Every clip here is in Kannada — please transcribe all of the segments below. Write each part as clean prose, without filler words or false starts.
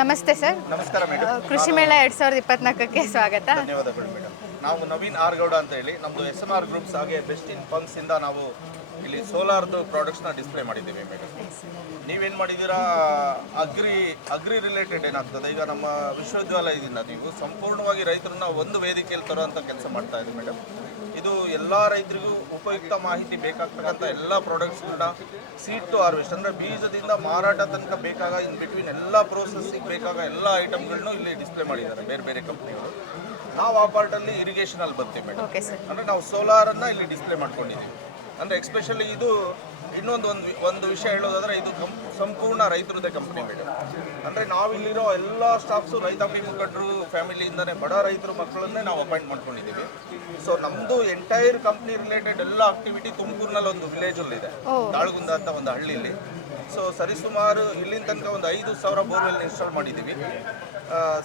ನಮಸ್ತೆ ಸರ್. ನಮಸ್ಕಾರ ಮೇಡಮ್. ಕೃಷಿ ಮೇಳ 2024ಕ್ಕೆ ಸ್ವಾಗತ. ಧನ್ಯವಾದಗಳು ಮೇಡಮ್. ನಾವು ನವೀನ್ ಆರ್ ಗೌಡ ಅಂತ ಹೇಳಿ ನಮ್ಮದು SMR ಗ್ರೂಪ್ಸ್ ಹಾಗೆ ಬೆಸ್ಟ್ ಇನ್ ಪಂಪ್ಸ್ ಇಂದ ನಾವು ಇಲ್ಲಿ ಸೋಲಾರ್ದು ಪ್ರಾಡಕ್ಟ್ಸ್ನ ಡಿಸ್ಪ್ಲೇ ಮಾಡಿದ್ದೀವಿ ಮೇಡಮ್. ನೀವೇನು ಮಾಡಿದ್ದೀರಾ, ಅಗ್ರಿ ರಿಲೇಟೆಡ್ ಏನಾಗ್ತದೆ, ಈಗ ನಮ್ಮ ವಿಶ್ವವಿದ್ಯಾಲಯದಿಂದ ನೀವು ಸಂಪೂರ್ಣವಾಗಿ ರೈತರನ್ನ ಒಂದು ವೇದಿಕೆಯಲ್ಲಿ ತರುವಂಥ ಕೆಲಸ ಮಾಡ್ತಾ ಇದ್ದೀವಿ ಮೇಡಮ್. ಇದು ಎಲ್ಲ ರೈತರಿಗೂ ಉಪಯುಕ್ತ ಮಾಹಿತಿ ಬೇಕಾಗ್ತಕ್ಕಂಥ ಎಲ್ಲ ಪ್ರಾಡಕ್ಟ್ಸ್ಗಳನ್ನ ಸೀಡ್ ಟು ಹಾರ್ವೆಸ್ಟ್ ಅಂದರೆ ಬೀಜದಿಂದ ಮಾರಾಟ ತನಕ ಬೇಕಾಗ ಇನ್ ಬಿಟ್ವೀನ್ ಎಲ್ಲ ಪ್ರೋಸೆಸ್ಸಿಗೆ ಬೇಕಾಗ ಎಲ್ಲ ಐಟಮ್ಗಳನ್ನೂ ಇಲ್ಲಿ ಡಿಸ್ಪ್ಲೇ ಮಾಡಿದ್ದಾರೆ ಬೇರೆ ಬೇರೆ ಕಂಪ್ನಿಗಳು. ನಾವು ಆ ಪಾರ್ಟಲ್ಲಿ ಇರಿಗೇಷನಲ್ಲಿ ಬರ್ತೀವಿ ಮೇಡಮ್. ಅಂದರೆ ನಾವು ಸೋಲಾರನ್ನು ಇಲ್ಲಿ ಡಿಸ್ಪ್ಲೇ ಮಾಡ್ಕೊಂಡಿದ್ದೀವಿ. ಅಂದರೆ ಎಕ್ಸ್ಪೆಷಲಿ ಇದು ಒಂದು ವಿಷಯ ಹೇಳೋದಾದರೆ ಇದು ಸಂಪೂರ್ಣ ರೈತರದ್ದೇ ಕಂಪ್ನಿ ಮೇಡಮ್. ಅಂದರೆ ನಾವಿಲ್ಲಿರೋ ಎಲ್ಲ ಸ್ಟಾಫ್ಸು ರೈತಾಪಿ ಮುಖಂಡರು ಫ್ಯಾಮಿಲಿಯಿಂದನೇ ಬಡ ರೈತರ ಮಕ್ಕಳನ್ನೇ ನಾವು ಅಪಾಯಿಂಟ್ ಮಾಡ್ಕೊಂಡಿದ್ದೀವಿ. ಸೊ ನಮ್ಮದು ಎಂಟೈರ್ ಕಂಪ್ನಿ ರಿಲೇಟೆಡ್ ಎಲ್ಲ ಆಕ್ಟಿವಿಟಿ ತುಮಕೂರಿನಲ್ಲಿ ಒಂದು ವಿಲೇಜಲ್ಲಿದೆ, ತಾಳಗುಂದ ಅಂತ ಒಂದು ಹಳ್ಳಿಲಿ. ಸೊ ಸರಿಸುಮಾರು ಇಲ್ಲಿನ ತನಕ ಒಂದು 5,000 ಬೋರ್ವೆಲ್ ಇನ್ಸ್ಟಾಲ್ ಮಾಡಿದ್ದೀವಿ.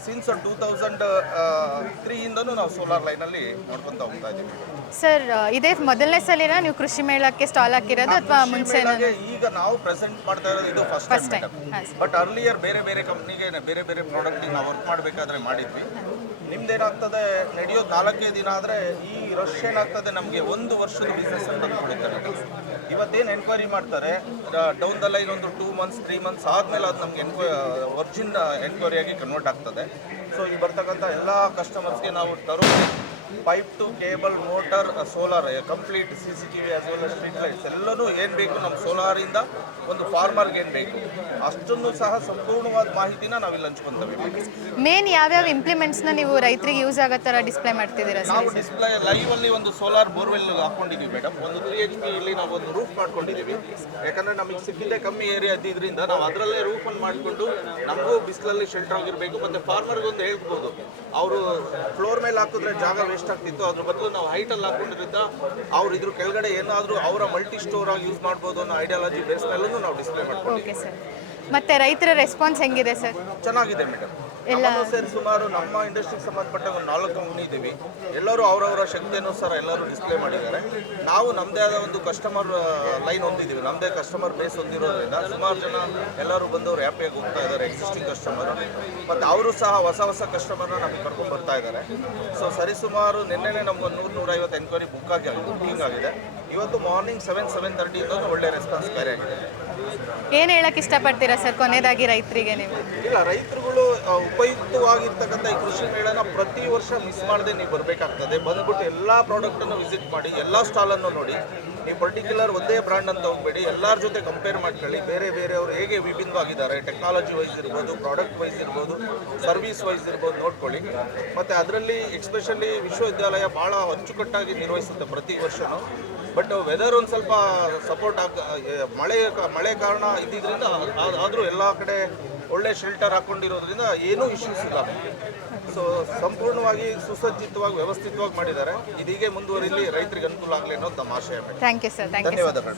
ಸಿನ್ಸ್ 2003ಇಂದನೂ ನಾವು ಸೋಲಾರ್ ಲೈನಲ್ಲಿ ನೋಡ್ಕೊತಾ ಹೋಗ್ತಾ ಇದ್ದೀವಿ. ಸರ್, ಇದೇ ಮೊದಲನೇ ಸಲಿನ ನೀವು ಕೃಷಿ ಮೇಳಕ್ಕೆ ಸ್ಟಾಲ್ ಹಾಕಿರೋದು ಅಥವಾ ಮುಂಚೆ? ಈಗ ನಾವು ಪ್ರೆಸೆಂಟ್ ಮಾಡ್ತಾ ಇರೋದು ಇದು ಫಸ್ಟ್ ಟೈಮ್. ಬಟ್ ಅರ್ಲಿಯರ್ ಬೇರೆ ಬೇರೆ ಕಂಪ್ನಿಗೆ ಬೇರೆ ಬೇರೆ ಪ್ರಾಡಕ್ಟಿಗೆ ನಾವು ವರ್ಕ್ ಮಾಡಬೇಕಾದ್ರೆ ಮಾಡಿದ್ವಿ. ನಿಮ್ದೇನಾಗ್ತದೆ, ನಡೆಯೋದು 4 ದಿನ ಆದರೆ ಈ ರಶ್ ಏನಾಗ್ತದೆ ನಮಗೆ 1 ವರ್ಷದ ಬಿಸ್ನೆಸ್ ಅಂತ ಕೊಡುತ್ತಾರೆ. ಇವತ್ತೇನು ಎನ್ಕ್ವೈರಿ ಮಾಡ್ತಾರೆ ಡೌನ್ ದ ಲೈನ್ ಒಂದು 2 ಮಂತ್ಸ್ 3 ಮಂತ್ಸ್ ಆದಮೇಲೆ ಅದು ನಮಗೆ ಒರಿಜಿನ್ ಎನ್ಕ್ವೈರಿಯಾಗಿ ಕನ್ವರ್ಟ್ ಆಗ್ತದೆ. ಸೊ ಈ ಬರ್ತಕ್ಕಂಥ ಎಲ್ಲ ಕಸ್ಟಮರ್ಸ್ಗೆ ನಾವು ತರೋದು pipe to cable, motor, solar, complete CCTV as well as street lights ಎಲ್ಲನೂ ಏನು ಬೇಕು ನಮ್ಮ ಸೋಲಾರಿಂದ ಒಂದು ಫಾರ್ಮರ್ಗೆ ಏನು ಬೇಕು ಅಷ್ಟನ್ನು ಸಹ ಸಂಪೂರ್ಣವಾದ ಮಾಹಿತಿನ ನಾವಿಲ್ಲಿ ಹಂಚ್ಕೊಳ್ತೇವೆ. ಮೇನ್ ಯಾವ್ಯಾವ ಇಂಪ್ಲಿಮೆಂಟ್ಸ್ನ ನೀವು ರೈತರಿಗೆ ಯೂಸ್ ಆಗೋ ಥರ ಡಿಸ್ಪ್ಲೇ ಮಾಡ್ತಿದ್ದೀರಾ? ನಾವು ಡಿಸ್ಪ್ಲೇ ಲೈವಲ್ಲಿ ಒಂದು ಸೋಲಾರ್ ಬೋರ್ವೆಲ್ ಹಾಕೊಂಡಿದ್ದೀವಿ ಮೇಡಮ್. ಒಂದು 3 HP ಇಲ್ಲಿ ನಾವು ಒಂದು ರೂಫ್ ಮಾಡ್ಕೊಂಡಿದ್ದೀವಿ. ಯಾಕಂದರೆ ನಮಗೆ ಸಿಕ್ಕಿದ್ದೇ ಕಮ್ಮಿ ಏರಿಯಾ ಇದ್ದಿದ್ದರಿಂದ ನಾವು ಅದರಲ್ಲೇ ರೂಫನ್ನು ಮಾಡಿಕೊಂಡು ನಮಗೂ ಬಿಸಿಲಲ್ಲಿ ಶೆಲ್ಟರ್ ಆಗಿರಬೇಕು. ಮತ್ತು ಫಾರ್ಮರ್ಗೆ ಒಂದು ಹೇಳ್ಬೋದು, ಅವರು ಫ್ಲೋರ್ ಮೇಲೆ ಹಾಕಿದ್ರೆ ಜಾಗ ವೇಸ್ಟ್ ಆಗ್ತಿತ್ತು, ಅದ್ರ ಬದಲು ನಾವು ಹೈಟಲ್ಲಿ ಹಾಕೊಂಡಿದ್ರಿಂದ ಅವ್ರು ಇದ್ರ ಕೆಳಗಡೆ ಏನಾದರೂ ಅವರ ಮಲ್ಟಿ ಸ್ಟೋರ್ ಆಗಿ ಯೂಸ್ ಮಾಡ್ಬೋದು ಅನ್ನೋ ಐಡಿಯಾಲಜಿ ಬೇಸ್ ಮೇಲೂ ನಾವು ಡಿಸ್ಪ್ಲೇ ಮಾಡ್ತೀವಿ. Okay sir. ಮತ್ತೆ ರೈತರ ರೆಸ್ಪಾನ್ಸ್ ಹೆಂಗಿದೆ ಸರ್? ಚೆನ್ನಾಗಿದೆ ಮೇಡಮ್. ಎಲ್ಲರೂ ಸೇರಿ ಸುಮಾರು ನಮ್ಮ ಇಂಡಸ್ಟ್ರಿಗೆ ಸಂಬಂಧಪಟ್ಟ ಒಂದು 4 ಕಂಪ್ನಿ ಇದ್ದೀವಿ. ಎಲ್ಲರೂ ಅವರವರ ಶಕ್ತಿ ಅನುಸಾರ ಎಲ್ಲರೂ ಡಿಸ್ಪ್ಲೇ ಮಾಡಿದ್ದಾರೆ. ನಾವು ನಮ್ಮದೇ ಆದ ಒಂದು ಕಸ್ಟಮರ್ ಲೈನ್ ಹೊಂದಿದ್ದೀವಿ, ನಮ್ಮದೇ ಕಸ್ಟಮರ್ ಬೇಸ್ ಹೊಂದಿರೋದ್ರಿಂದ ಸುಮಾರು ಜನ ಎಲ್ಲರೂ ಬಂದವರು ಹ್ಯಾಪಿಯಾಗಿ ಹೋಗ್ತಾ ಇದ್ದಾರೆ. ಎಕ್ಸಿಸ್ಟಿಂಗ್ ಕಸ್ಟಮರ್ ಮತ್ತು ಅವರು ಸಹ ಹೊಸ ಕಸ್ಟಮರ್ನ ನಮಗೆ ಕರ್ಕೊಂಡು ಬರ್ತಾ ಇದ್ದಾರೆ. ಸೊ ಸರಿಸುಮಾರು ನಿನ್ನೆನೇ ನಮ್ಗೊಂದು 100-150 ಎನ್ಕ್ವೈರಿ ಬುಕ್ಕಿಂಗ್ ಆಗಿದೆ. ಇವತ್ತು ಮಾರ್ನಿಂಗ್ 7-7:30 ಒಳ್ಳೆ ರೆಸ್ಪಾನ್ಸ್ ಕಾರ್ಯ ಆಗಿದೆ. ಏನು ಹೇಳಕ್ಕೆ ಇಷ್ಟಪಡ್ತೀರಾ ಸರ್ ಕೊನೆಯದಾಗಿ ರೈತರಿಗೆ ನೀವು? ಇಲ್ಲ, ರೈತರುಗಳು ಉಪಯುಕ್ತವಾಗಿರ್ತಕ್ಕಂಥ ಈ ಕೃಷಿ ಮೇಳನ ಪ್ರತಿ ವರ್ಷ ಮಿಸ್ ಮಾಡದೆ ನೀವು ಬರಬೇಕಾಗ್ತದೆ. ಬಂದ್ಬಿಟ್ಟು ಎಲ್ಲ ಪ್ರಾಡಕ್ಟನ್ನು ವಿಸಿಟ್ ಮಾಡಿ, ಎಲ್ಲ ಸ್ಟಾಲನ್ನು ನೋಡಿ. ಈ ಪರ್ಟಿಕ್ಯುಲರ್ ಒಂದೇ ಬ್ರ್ಯಾಂಡ್ ಅಂತ ಹೋಗಬೇಡಿ, ಎಲ್ಲರ ಜೊತೆ ಕಂಪೇರ್ ಮಾಡ್ಕೊಳ್ಳಿ. ಬೇರೆಯವರು ಹೇಗೆ ವಿಭಿನ್ನವಾಗಿದ್ದಾರೆ, ಟೆಕ್ನಾಲಜಿ ವೈಸ್ ಇರ್ಬೋದು, ಪ್ರಾಡಕ್ಟ್ ವೈಸ್ ಇರ್ಬೋದು, ಸರ್ವಿಸ್ ವೈಸ್ ಇರ್ಬೋದು, ನೋಡ್ಕೊಳ್ಳಿ. ಮತ್ತು ಅದರಲ್ಲಿ ಎಕ್ಸ್ಪೆಷಲಿ ವಿಶ್ವವಿದ್ಯಾಲಯ ಭಾಳ ಅಚ್ಚುಕಟ್ಟಾಗಿ ನಿರ್ವಹಿಸುತ್ತೆ ಪ್ರತಿ ವರ್ಷವೂ. ಬಟ್ ವೆದರ್ ಒಂದು ಸ್ವಲ್ಪ ಸಪೋರ್ಟ್ ಮಳೆ ಕಾರಣ ಇದ್ದಿದ್ದರಿಂದ ಆದರೂ ಎಲ್ಲ ಕಡೆ ಒಳ್ಳೆ ಶೆಲ್ಟರ್ ಹಾಕ್ಕೊಂಡಿರೋದ್ರಿಂದ ಏನೂ ಇಶ್ಯೂಸ್ ಇಲ್ಲ. ಸೊ ಸಂಪೂರ್ಣವಾಗಿ ಸುಸಜ್ಜಿತವಾಗಿ ವ್ಯವಸ್ಥಿತವಾಗಿ ಮಾಡಿದ್ದಾರೆ. ಇದೀಗೆ ಮುಂದುವರಿಲಿ, ರೈತರಿಗೆ ಅನುಕೂಲ ಆಗಲಿ ಅನ್ನೋದು ನಮ್ಮ ಆಶಯ. Thank you sir. ಧನ್ಯವಾದಗಳು.